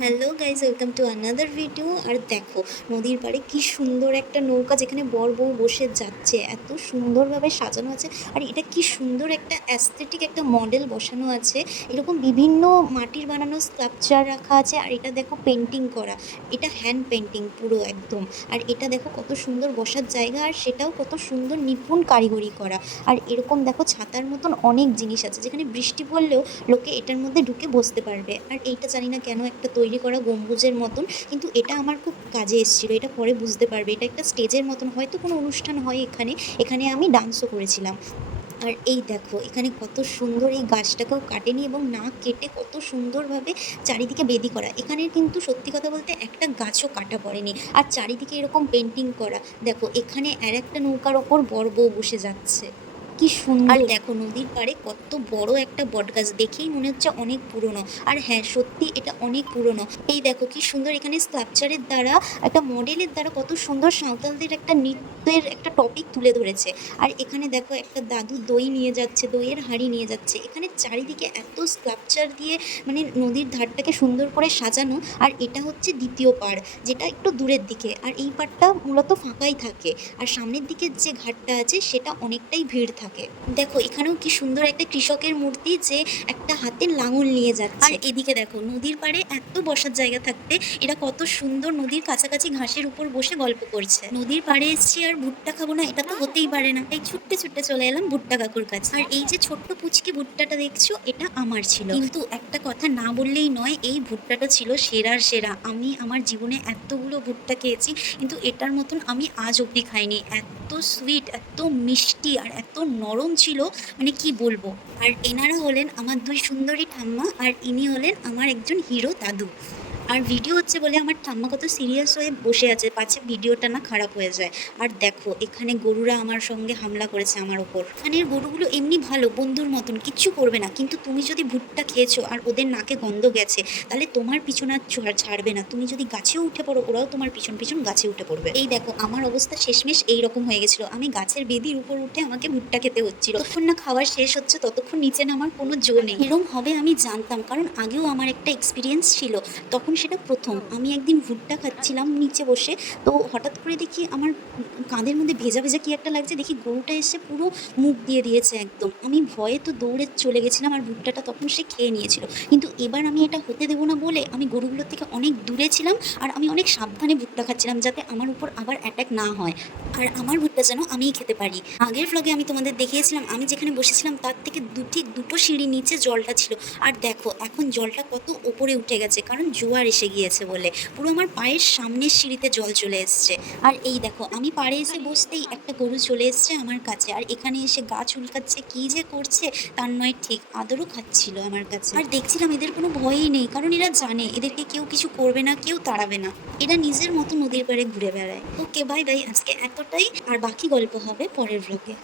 Hello guys, welcome to another video. আর দেখো নদীর পাড়ে কি সুন্দর একটা নৌকা, যেখানে বর বউ বসে যাচ্ছে। এত সুন্দরভাবে সাজানো আছে, আর এটা কি সুন্দর একটা অ্যাস্থেটিক একটা মডেল বসানো আছে। এরকম বিভিন্ন মাটির বানানো স্কাল্পচার রাখা আছে, আর এটা দেখো পেন্টিং করা, এটা হ্যান্ড পেন্টিং পুরো একদম। আর এটা দেখো কত সুন্দর বসার জায়গা, আর সেটাও কত সুন্দর নিপুণ কারিগরি করা। আর এরকম দেখো ছাতার মতন অনেক জিনিস আছে, যেখানে বৃষ্টি পড়লেও লোকে এটার মধ্যে ঢুকে বসতে পারবে। আর এইটা জানি না কেন একটা তৈরি করা গম্বুজের মতন, কিন্তু এটা আমার খুব কাজে এসেছিলো, এটা পরে বুঝতে পারবে। এটা একটা স্টেজের মতন, হয়তো কোনো অনুষ্ঠান হয় এখানে। এখানে আমি ডান্সও করেছিলাম। আর এই দেখো এখানে কত সুন্দর, এই গাছটাকেও কাটেনি এবং না কেটে কত সুন্দরভাবে চারিদিকে বেদি করা। এখানে কিন্তু সত্যি কথা বলতে একটা গাছও কাটা পড়েনি, আর চারিদিকে এরকম পেন্টিং করা। দেখো এখানে আর একটা নৌকার ওপর বর বউ বসে যাচ্ছে, কি সুন্দর। আর দেখো নদীর পাড়ে কত বড় একটা বটগাছ, দেখেই মনে হচ্ছে অনেক পুরনো। আর হ্যাঁ, সত্যি এটা অনেক পুরনো। এই দেখো কি সুন্দর, এখানে স্কাল্পচারের দ্বারা, একটা মডেলের দ্বারা কত সুন্দর সাঁওতালদের একটা নৃত্যের একটা টপিক তুলে ধরেছে। আর এখানে দেখো একটা দাদু দই নিয়ে যাচ্ছে, দইয়ের হাঁড়ি নিয়ে যাচ্ছে। এখানে চারিদিকে এত স্কাল্পচার দিয়ে মানে নদীর ধারটাকে সুন্দর করে সাজানো। আর এটা হচ্ছে দ্বিতীয় পাড়, যেটা একটু দূরের দিকে, আর এই পাড়টা মূলত ফাঁকাই থাকে। আর সামনের দিকে যে ঘাটটা আছে সেটা অনেকটাই ভিড় থাকে। দেখো এখানেও কি সুন্দর একটা কৃষকের মূর্তি, যে একটা হাতে লাঙল নিয়ে যাচ্ছে। আর এদিকে দেখো নদীর পাড়ে এত বসার জায়গা থাকতে এরা কত সুন্দর নদীর কাছাকাছি ঘাসের উপর বসে গল্প করছে। নদীর পাড়ে এসছি আর ভুট্টা খাবো না, এটা তো হতেই পারে না। তাই ছুটতে ছুটতে চলে এলাম ভুট্টা কাকুর কাছে। আর এই যে ছোট্ট পুচকি ভুট্টাটা দেখছো, এটা আমার ছিল। কিন্তু একটা কথা না বললেই নয়, এই ভুট্টাটা ছিল সেরার সেরা। আমি আমার জীবনে এতগুলো ভুট্টা খেয়েছি, কিন্তু এটার মতন আমি আজ অবধি খাইনি। এত সুইট, এত মিষ্টি, আর এত নরম ছিল, মানে কি বলবো। আর এনারা হলেন আমার দুই সুন্দরী ঠাম্মা, আর ইনি হলেন আমার একজন হিরো দাদু। আর ভিডিও হচ্ছে বলে আমার ঠাম্মা কত সিরিয়াস হয়ে বসে আছে, পাছে ভিডিওটা না খারাপ হয়ে যায়। আর দেখো এখানে গরুরা আমার সঙ্গে হামলা করেছে আমার ওপর। এখানের গরুগুলো এমনি ভালো, বন্ধুর মতন, কিচ্ছু করবে না। কিন্তু তুমি যদি ভুট্টা খেয়েছো আর ওদের নাকে গন্ধ গেছে, তাহলে তোমার পিছন আর ছাড়বে না। তুমি যদি গাছেও উঠে পড়ো, ওরাও তোমার পিছন পিছন গাছে উঠে পড়বে। এই দেখো আমার অবস্থা শেষমেশ এইরকম হয়ে গেছিল। আমি গাছের বেদির উপর উঠে আমাকে ভুট্টা খেতে হচ্ছিল। যতক্ষণ না খাবার শেষ হচ্ছে ততক্ষণ নিচে নামার কোনো জো নেই। এরকম হবে আমি জানতাম, কারণ আগেও আমার একটা এক্সপিরিয়েন্স ছিল। তখন সেটা প্রথম। আমি একদিন ভুট্টা খাচ্ছিলাম নিচে বসে, তো হঠাৎ করে দেখি আমার কাঁধের মধ্যে ভেজা ভেজা কি একটা লাগছে, দেখি গরুটা এসে পুরো মুখ দিয়ে দিয়েছে একদম। আমি ভয়ে তো দৌড়ে চলে গেছিলাম, আর ভুট্টাটা তখন সে খেয়ে নিয়েছিল। কিন্তু এবার আমি এটা হতে দেবো না বলে আমি গরুগুলোর থেকে অনেক দূরে ছিলাম, আর আমি অনেক সাবধানে ভুট্টা খাচ্ছিলাম, যাতে আমার উপর আবার অ্যাটাক না হয়, আর আমার ভুট্টা যেন আমিই খেতে পারি। আগের ভ্লগে আমি তোমাদের দেখিয়েছিলাম আমি যেখানে বসেছিলাম তার থেকে ঠিক দুটো সিঁড়ি নিচে জলটা ছিল। আর দেখো এখন জলটা কত ওপরে উঠে গেছে, কারণ জোয়ার এসে গিয়েছে বলে পুরো আমার পায়ের সামনের সিঁড়িতে জল চলে এসছে। আর এই দেখো আমি পাড়ে এসে বসতেই একটা গরু চলে এসছে আমার কাছে, আর এখানে এসে গা চুলকাচ্ছে, কি যে করছে তার নয় ঠিক, আদরও খাচ্ছিল আমার কাছে। আর দেখছিলাম এদের কোনো ভয়ই নেই, কারণ এরা জানে এদেরকে কেউ কিছু করবে না, কেউ তাড়াবে না। এরা নিজের মতো নদীর পাড়ে ঘুরে বেড়ায়। ওকে, বাই বাই, আজকে এতটাই। আর বাকি গল্প হবে পরের ব্লগে।